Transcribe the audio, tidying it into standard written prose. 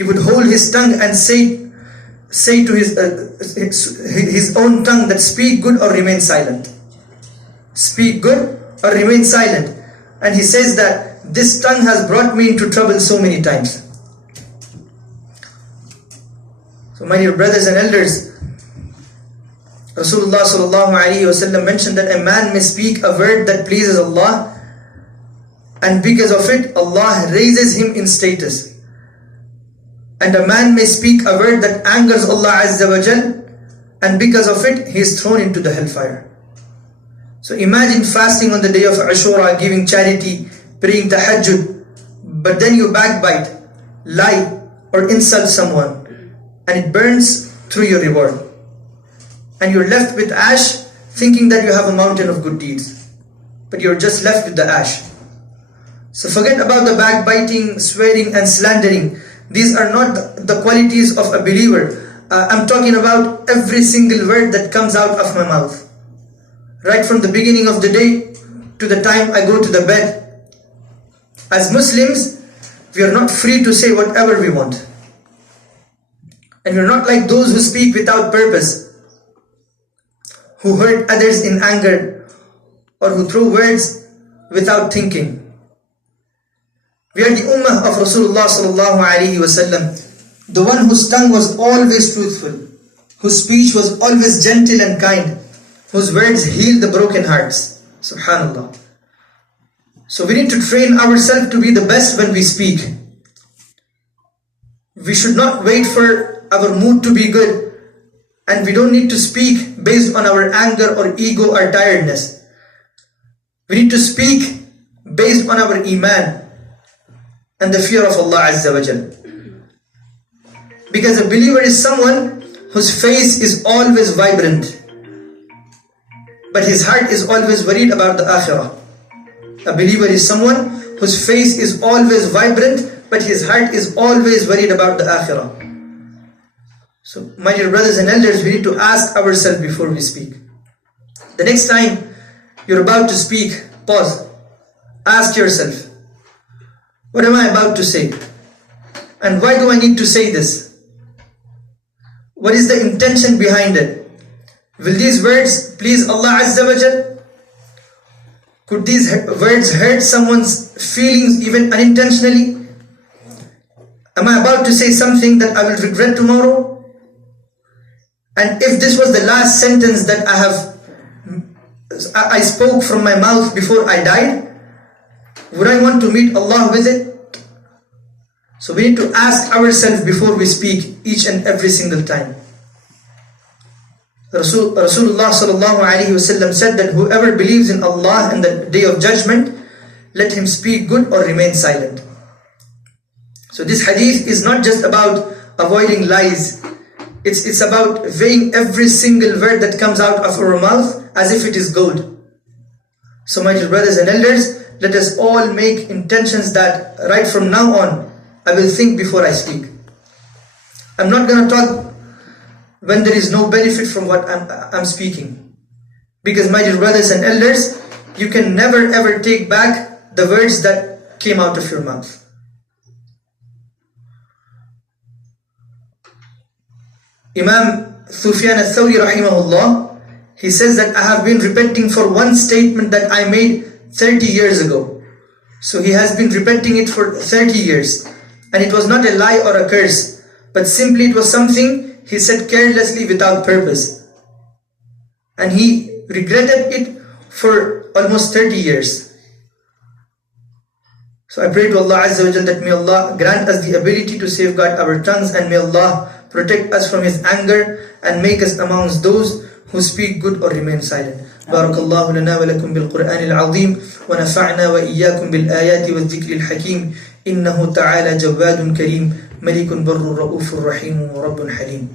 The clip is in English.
he would hold his tongue and say to his own tongue that speak good or remain silent. Speak good or remain silent. And he says that this tongue has brought me into trouble so many times. So my dear brothers and elders, Rasulullah sallallahu alaihi wasallam mentioned that a man may speak a word that pleases Allah, and because of it Allah raises him in status. And a man may speak a word that angers Allah Azza wa Jal, and because of it he is thrown into the hellfire. So imagine fasting on the day of Ashura, giving charity, praying tahajjud, but then you backbite, lie or insult someone, and it burns through your reward. And you're left with ash, thinking that you have a mountain of good deeds, but you're just left with the ash. So forget about the backbiting, swearing and slandering. These are not the qualities of a believer. I'm talking about every single word that comes out of my mouth. Right from the beginning of the day to the time I go to the bed. As Muslims, we are not free to say whatever we want. And we're not like those who speak without purpose, who hurt others in anger, or who throw words without thinking. We are the ummah of Rasulullah sallallahu alaihi wasallam, the one whose tongue was always truthful, whose speech was always gentle and kind, whose words healed the broken hearts. Subhanallah. So we need to train ourselves to be the best when we speak. We should not wait for our mood to be good, and we don't need to speak based on our anger or ego or tiredness. We need to speak based on our iman and the fear of Allah Azza wa Jal. Because a believer is someone whose face is always vibrant, but his heart is always worried about the akhirah. A believer is someone whose face is always vibrant, but his heart is always worried about the akhirah. So my dear brothers and elders, we need to ask ourselves before we speak. The next time you're about to speak, pause. Ask yourself, what am I about to say? And why do I need to say this? What is the intention behind it? Will these words please Allah Azza wa Jal? Could these words hurt someone's feelings even unintentionally? Am I about to say something that I will regret tomorrow? And if this was the last sentence that I spoke from my mouth before I died, would I want to meet Allah with it? So we need to ask ourselves before we speak each and every single time. Rasulullah sallallahu alaihi wasallam said that whoever believes in Allah and the day of judgment, let him speak good or remain silent. So this hadith is not just about avoiding lies. It's about weighing every single word that comes out of our mouth as if it is gold. So my dear brothers and elders, let us all make intentions that right from now on, I will think before I speak. I'm not going to talk when there is no benefit from what I'm speaking. Because my dear brothers and elders, you can never ever take back the words that came out of your mouth. Imam Sufyan al-Thawri rahimahullah, he says that I have been repenting for one statement that I made 30 years ago. So he has been repenting it for 30 years. And it was not a lie or a curse, but simply it was something he said carelessly without purpose. And he regretted it for almost 30 years. So I pray to Allah Azza wa Jal that may Allah grant us the ability to safeguard our tongues, and may Allah protect us from His anger and make us amongst those who speak good or remain silent. بارك الله لنا ولكم بالقرآن العظيم ونفعنا وإياكم بالآيات والذكر الحكيم إنه تعالى جواد كريم ملك بر رؤوف رحيم ورب حليم.